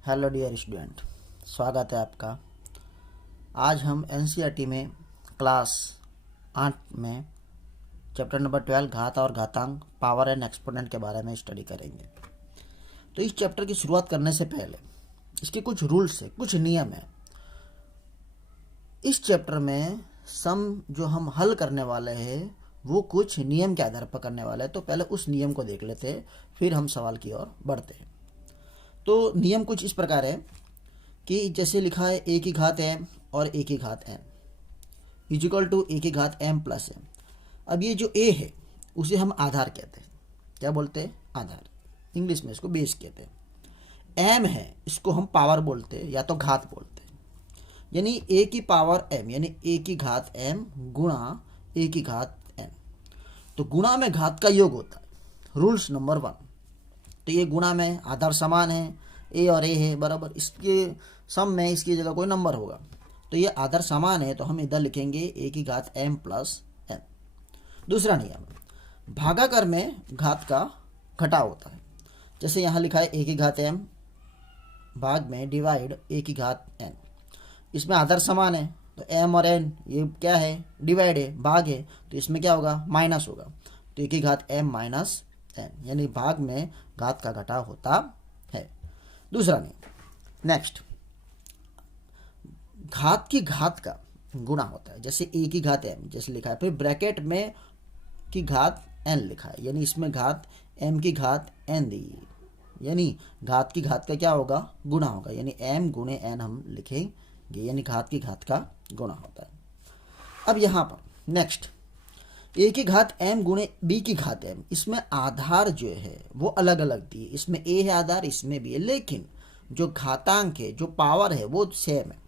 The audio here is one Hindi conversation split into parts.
हेलो डियर स्टूडेंट, स्वागत है आपका। आज हम एनसीईआरटी में क्लास 8 में चैप्टर नंबर 12 घात और घातांक पावर एंड एक्सपोनेंट के बारे में स्टडी करेंगे। तो इस चैप्टर की शुरुआत करने से पहले इसके कुछ रूल्स है, कुछ नियम है। इस चैप्टर में सम जो हम हल करने वाले हैं वो कुछ नियम के आधार पर करने वाले हैं। तो पहले उस नियम को देख लेते हैं, फिर हम सवाल की ओर बढ़ते हैं। तो नियम कुछ इस प्रकार है कि जैसे लिखा है ए की घात एम और ए की घात एन इजिकल टू ए की घात एम प्लस एम। अब ये जो ए है उसे हम आधार कहते हैं। क्या बोलते हैं? आधार। इंग्लिश में इसको बेस कहते हैं। एम है, इसको हम पावर बोलते हैं या तो घात बोलते हैं। यानी ए की पावर एम यानी ए की घात एम गुणा ए की घात एन। तो गुणा में घात का योग होता है। Rules number 1। तो ये गुणा में आधार समान है, ए और ए है बराबर। इसके सम में इसकी जगह कोई नंबर होगा तो ये आधार समान है, तो हम इधर लिखेंगे ए की घात एम प्लस एन। दूसरा नियम, भागाकार में घात का घटाव होता है। जैसे यहाँ लिखा है ए की घात एम भाग में डिवाइड ए की घात एन। इसमें आधार समान है तो एम और एन ये क्या है? डिवाइड है, भाग है, तो इसमें क्या होगा? माइनस होगा। तो ए की घात एम माइनस एन यानी भाग में घात का घटाव होता है। दूसरा नियम, नेक्स्ट, घात की घात का गुणा होता है। जैसे ए की घात एम जैसे लिखा है, फिर ब्रैकेट में की घात एन लिखा है, यानी इसमें घात एम की घात एन दी, यानी घात की घात का क्या होगा? गुणा होगा। यानी एम गुणे एन हम लिखेंगे, यानी घात की घात का गुणा होता है। अब यहाँ पर नेक्स्ट, ए की घात एम गुणे बी की घात एम, इसमें आधार जो है वो अलग अलग दिए। इसमें ए है आधार, इसमें भी है, लेकिन जो घातांक है, जो पावर है वो सेम है।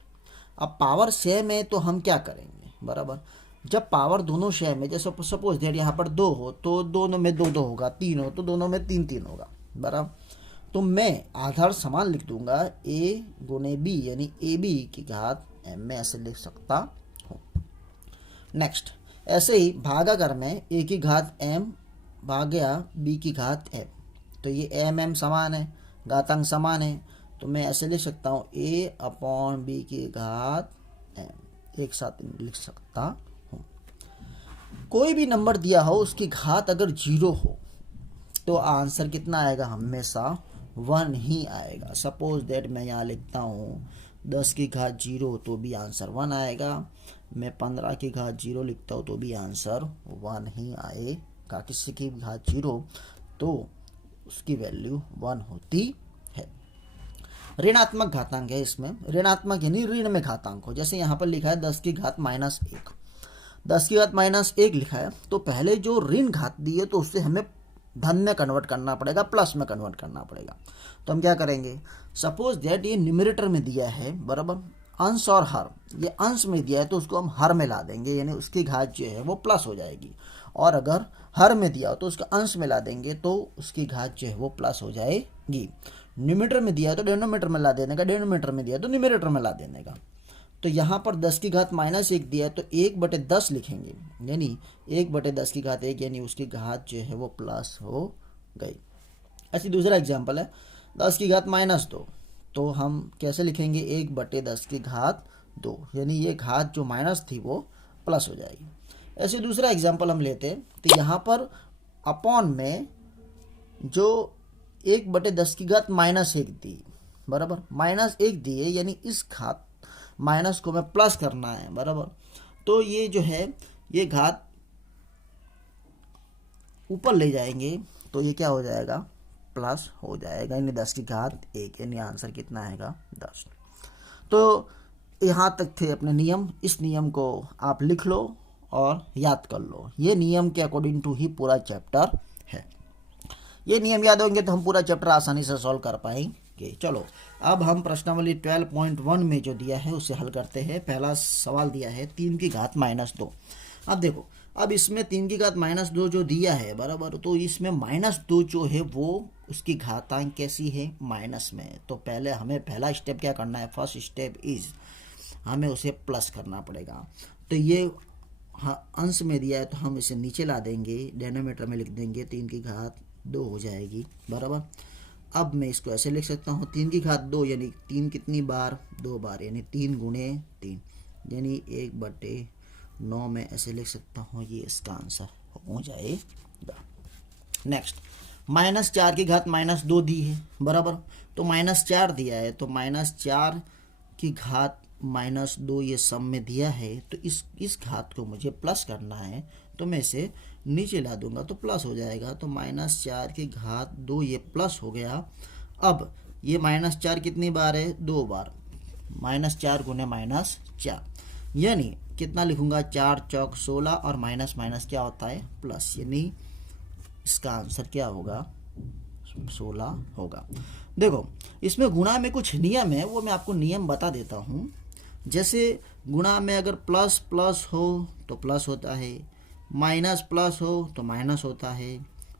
अब पावर सेम है तो हम क्या करेंगे? बराबर, जब पावर दोनों सेम है, जैसे सपोज दैट यहाँ पर 2 हो तो दोनों में 2 2 होगा, 3 हो तो दोनों में 3 3 होगा बराबर। तो मैं आधार समान लिख दूंगा, ए गुणे बी यानी ए बी की घात एम में ऐसे लिख सकता हूँ। नेक्स्ट, ऐसे ही भागाकार में ए की घात एम भाग्या बी की घात एम। तो ये एम एम समान है, घातांक समान है, तो मैं ऐसे लिख सकता हूँ ए अपॉन बी की घात एम, एक साथ लिख सकता हूँ। कोई भी नंबर दिया हो उसकी घात अगर 0 हो तो आंसर कितना आएगा? हमेशा 1 ही आएगा। सपोज दैट मैं यहाँ लिखता हूँ 10 की घात 0 तो भी आंसर 1 आएगा। मैं 15 की घात 0 लिखता हूँ तो भी आंसर 1 ही आएगा। किसी की घात 0 तो उसकी वैल्यू 1 होती है। ऋणात्मक घातांक है, इसमें ऋणात्मक यानी ऋण में घातांक हो। जैसे यहाँ पर लिखा है 10 की घात -1, 10 की घात -1 लिखा है, तो पहले जो ऋण घात दी है तो उससे हमें धन में कन्वर्ट करना पड़ेगा, प्लस में कन्वर्ट करना पड़ेगा। तो हम क्या करेंगे? सपोज दैट ये न्यूमरेटर में दिया है बराबर, अंश और हर, ये अंश में दिया है तो उसको हम हर में ला देंगे, यानी उसकी घात जो है वो प्लस हो जाएगी। और अगर हर में दिया हो तो उसका अंश में ला देंगे तो उसकी घात जो है वो प्लस हो जाएगी। न्यूमरेटर में दिया है तो डेनोमीटर में ला देने का, डेनोमीटर में दिया है तो न्यूमरेटर में ला देने का। तो यहाँ पर 10 की घात -1 दिया है तो 1/10 लिखेंगे, यानी 1/10 की घात 1 यानी उसकी घात जो है वो प्लस हो गई। ऐसी दूसरा एग्जाम्पल है 10 की घात -2, तो हम कैसे लिखेंगे? 1/10 की घात 2, यानी ये घात जो माइनस थी वो प्लस हो जाएगी। ऐसे दूसरा एग्जाम्पल हम लेते हैं, तो यहाँ पर अपॉन में जो 1/10 की घात -1 दी बराबर, -1 दी है, यानी इस घात माइनस को हमें प्लस करना है बराबर। तो ये जो है ये घात ऊपर ले जाएंगे तो ये क्या हो जाएगा? प्लस हो जाएगा, यानी 10 की घात 1, यानी आंसर कितना आएगा? 10। तो यहाँ तक थे अपने नियम। इस नियम को आप लिख लो और याद कर लो। ये नियम के अकॉर्डिंग टू ही पूरा चैप्टर है। ये नियम याद होंगे तो हम पूरा चैप्टर आसानी से सॉल्व कर पाएंगे। चलो अब हम प्रश्नावली 12.1 में जो दिया है उसे हल करते हैं। पहला सवाल दिया है 3 की घात -2। अब देखो, अब इसमें 3 की घात -2 जो दिया है बराबर, तो इसमें -2 जो है वो उसकी घातांक कैसी है? माइनस में। तो पहले हमें पहला स्टेप क्या करना है? फर्स्ट स्टेप इज हमें उसे प्लस करना पड़ेगा। तो ये अंश में दिया है तो हम इसे नीचे ला देंगे, डेनोमीटर में लिख देंगे, 3 की घात 2 हो जाएगी बराबर। अब मैं इसको ऐसे लिख सकता हूँ 3 की घात 2 यानी 3 कितनी बार, 2 बार, यानी 3 गुणे 3 यानी 1/9 में ऐसे लिख सकता हूँ। ये इसका आंसर हो जाएगा। नेक्स्ट, -4 की घात -2 दी है बराबर, तो -4 दिया है तो -4 की घात -2 ये सम में दिया है, तो इस घात को मुझे प्लस करना है तो मैं इसे नीचे ला दूंगा तो प्लस हो जाएगा। तो -4 की घात 2 ये प्लस हो गया। अब ये -4 कितनी बार है, 2 बार, -4 गुने -4 यानी कितना लिखूंगा, 4 चौक 16 और माइनस माइनस क्या होता है, प्लस, यानी इसका आंसर क्या होगा, 16 होगा। देखो इसमें गुणा में कुछ नियम है, वो मैं आपको नियम बता देता हूँ। जैसे गुणा में अगर प्लस प्लस हो तो प्लस होता है, माइनस प्लस हो तो माइनस होता है,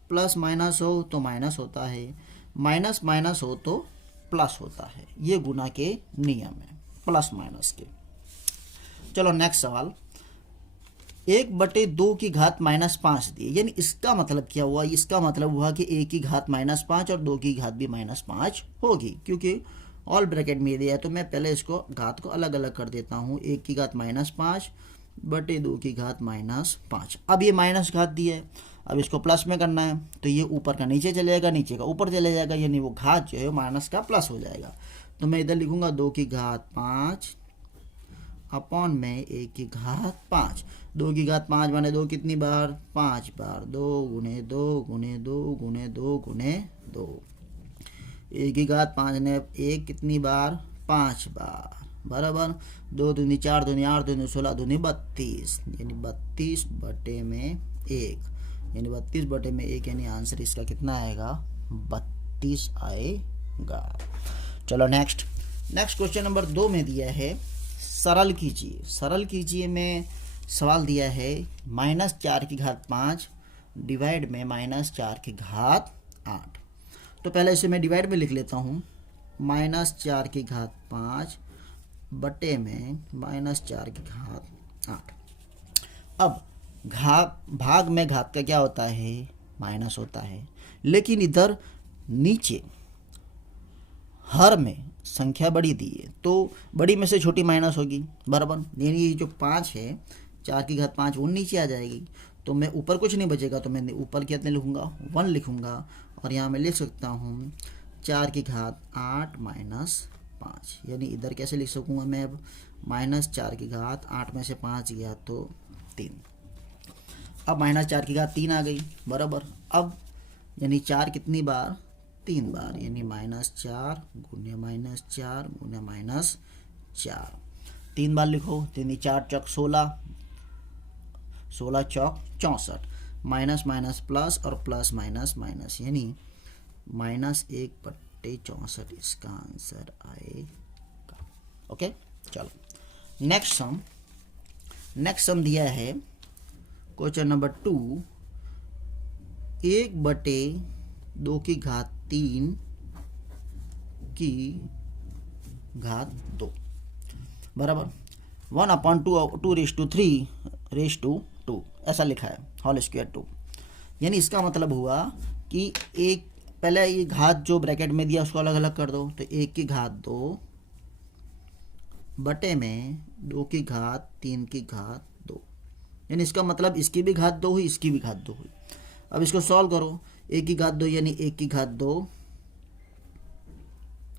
प्लस माइनस हो तो माइनस होता है, माइनस माइनस हो तो प्लस होता है। ये गुणा के नियम है प्लस माइनस के। चलो नेक्स्ट सवाल, 1/2 की घात -5 दी, यानी इसका मतलब क्या हुआ, इसका मतलब हुआ कि 1 की घात -5 और 2 की घात भी -5 होगी, क्योंकि ऑल ब्रैकेट में दिया है। तो मैं पहले इसको घात को अलग अलग कर देता हूँ, 1 की घात -5 बटे 2 की घात -5। अब ये माइनस घात दिया है, अब इसको प्लस में करना है तो ये ऊपर का नीचे चले जाएगा, नीचे का ऊपर चले जाएगा, यानी वो घात जो है माइनस का प्लस हो जाएगा। तो मैं इधर लिखूंगा 2 की घात 5 अपॉन में 1 की घात 5। 2 की घात 5 माने 2 कितनी बार, 5 बार, 2 गुने 2 गुने 2 गुने 2 गुने 2। 1 की घात 5 ने 1 कितनी बार, 5 बार बराबर, 2 दूनी 4 दूनी 8 दूनी 16 दूनी 32, यानी 32 बटे में 1, यानी 32 बटे में 1, यानी आंसर इसका कितना आएगा, 32 आएगा। चलो नेक्स्ट क्वेश्चन नंबर 2 में दिया है सरल कीजिए। सरल कीजिए में सवाल दिया है -4 की घात 5 डिवाइड में -4 की घात 8। तो पहले इसे मैं डिवाइड में लिख लेता हूँ, -4 की घात 5 बटे में -4 की घात 8। अब भाग में घात का क्या होता है, माइनस होता है, लेकिन इधर नीचे हर में संख्या बड़ी दी है तो बड़ी में से छोटी माइनस होगी बराबर, यानी ये जो 5 है, 4 की घात 5 वो नीचे आ जाएगी। तो मैं ऊपर कुछ नहीं बचेगा, तो मैं ऊपर कितने लिखूंगा, 1 लिखूंगा, और यहाँ मैं लिख सकता हूँ 4 की घात 8 -5, यानी इधर कैसे लिख सकूँगा मैं, अब -4 की घात 8 में से 5 गया तो 3। अब -4 की घात 3 आ गई बराबर, अब यानी 4 कितनी बार, 3 बार, यानी -4 गुने -4 गुने -4, 3 बार लिखो, 3 4 चौक 16, 16 चौक 64, माइनस माइनस प्लस और प्लस माइनस माइनस, यानी -1/64 इसका आंसर आएगा। ओके चलो नेक्स्ट सम दिया है क्वेश्चन नंबर 2, 1/2 की घात 3 की घात 2 बराबर 1/2 ऐसा लिखा है, होल स्क्वायर 2, यानी इसका मतलब हुआ कि एक पहले ये घात जो ब्रैकेट में दिया उसको अलग अलग कर दो, तो 1 की घात 2 बटे में 2 की घात 3 की घात 2, यानी इसका मतलब इसकी भी घात 2 हुई, इसकी भी घात 2 हुई। अब इसको सॉल्व करो, 1 की घात 2 यानी 1 की घात 2,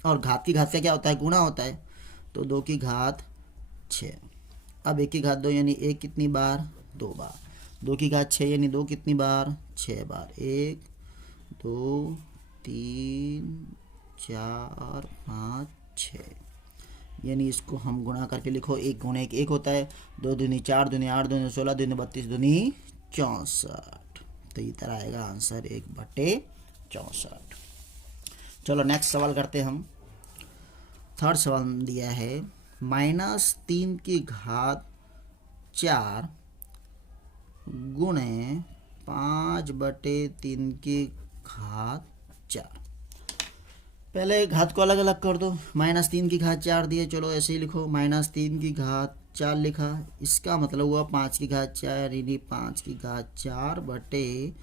और घात की घात का क्या होता है, गुणा होता है, तो 2 की घात 6। अब 1 की घात 2 यानी 1 कितनी बार, 2 बार, 2 की घात 6 यानी 2 कितनी बार, 6 बार, 1 2 3 4 5 6, यानी इसको हम गुणा करके लिखो, 1 गुणे 1 होता है, 2 दूनी 4 दूनी 8 दूनी 16 दूनी 32 दूनी 64, तो इधर आएगा आंसर 1/64। चलो नेक्स्ट सवाल करते हैं हम। थर्ड सवाल दिया है -3 की घात 4 गुणे 5/3 की घात 4। पहले घात को अलग अलग कर दो, -3 की घात 4 दिए, चलो ऐसे ही लिखो, -3 की घात 4 लिखा, इसका मतलब हुआ 5 की घात 4, यानी 5 की घात 4 बटे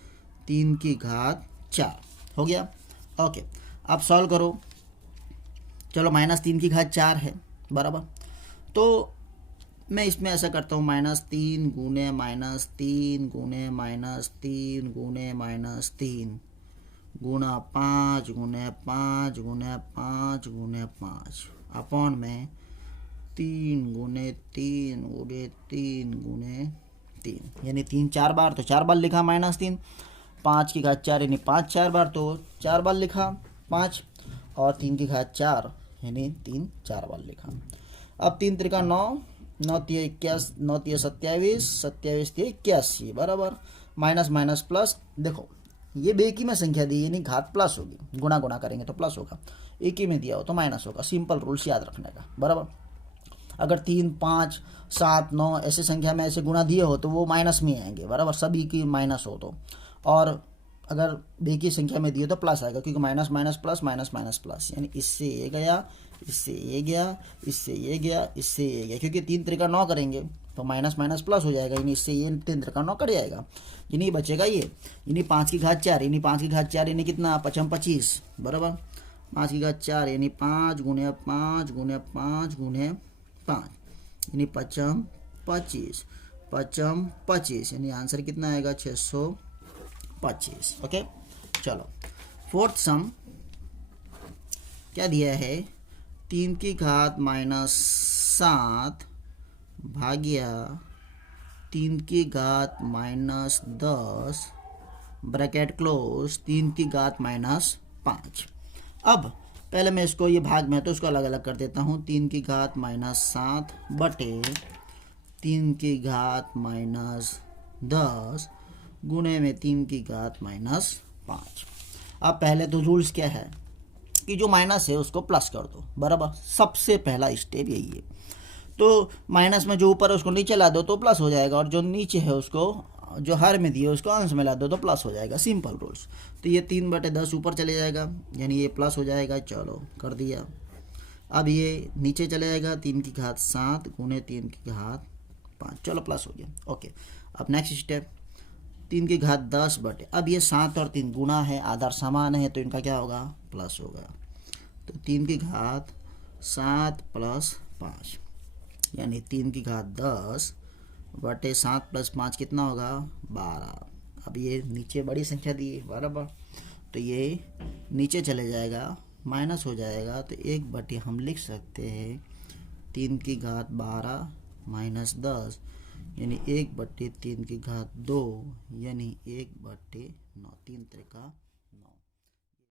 3 की घात 4 हो गया। ओके, अब सॉल्व करो। चलो -3 की घात 4 है बराबर। तो मैं इसमें ऐसा करता हूँ -3 गुने -3 गुने -3 गुने -3 गुना 5 गुने 5 गुने 5 गुने 5 अपॉन में 3 गुने 3 गुने 3 गुने 3, यानी 3 4 बार तो 4 बार लिखा -3। 5 की घात 4 यानी 5 4 बार तो 4 बार लिखा 5, और 3 की घात 4 यानी 3 4 बार लिखा। अब 3 त्रिका 9, 9 तिया 21, 9 तिया 27, 27 तिया 81 बराबर। माइनस माइनस प्लस, देखो ये बेकी में संख्या दी यानी घात प्लस होगी, गुणा गुणा करेंगे तो प्लस होगा, एक ही में दिया हो तो माइनस होगा। सिंपल रूल्स याद रखने का बराबर। अगर 3 5 7 9 ऐसे संख्या में ऐसे गुणा दिए हो तो वो माइनस में आएंगे बराबर, सभी की माइनस हो तो। और अगर बेकी संख्या में दिए तो प्लस आएगा, क्योंकि minus minus plus minus minus plus, यानी इससे ये गया, इससे ये गया, इससे ये गया, इससे ये गया, क्योंकि 3 त्रिका 9 करेंगे तो माइनस माइनस प्लस हो जाएगा, यानी इससे ये 3 त्रिका 9 कट जाएगा, यानी बचेगा ये, यानी 5 की घात 4, यानी 5 की घात 4 यानी कितना 5 25 बराबर। 5 की घात 4 यानी 5 गुने 5 गुने 5 गुने 5 यानी 5 25, 5 25 यानी आंसर कितना आएगा 625। ओके चलो फोर्थ सम क्या दिया है, 3 की घात -7 भाग्या 3 की घात -10 ब्रैकेट क्लोज 3 की घात -5। अब पहले मैं इसको ये भाग में तो इसको अलग अलग कर देता हूँ। 3 की घात -7 बटे 3 की घात -10 गुणे में 3 की घात -5। अब पहले तो रूल्स क्या है कि जो माइनस है उसको प्लस कर दो बराबर, सबसे पहला स्टेप यही है। तो माइनस में जो ऊपर है उसको नीचे ला दो तो प्लस हो जाएगा, और जो नीचे है उसको जो हर में दिए उसको अंश में ला दो तो प्लस हो जाएगा, सिंपल रूल्स। तो ये 3/10 ऊपर चले जाएगा यानी ये प्लस हो जाएगा, चलो कर दिया। अब ये नीचे चले जाएगा 3 की घात 7 गुने 3 की घात 5, चलो प्लस हो गया। ओके अब नेक्स्ट स्टेप 3 की घात 10 बटे, अब ये 7 और 3 गुणा है, आधार समान है तो इनका क्या होगा प्लस होगा। तो 3 की घात 7 + 5 यानी 3 की घात 10 बटे 7 + 5 कितना होगा 12। अब ये नीचे बड़ी संख्या दी है बराबर, तो ये नीचे चले जाएगा, माइनस हो जाएगा, तो 1 हम लिख सकते हैं 3 की घात 12 - 10 यानी 1/3 की घात 2 यानी 1/9, 3 त्रिका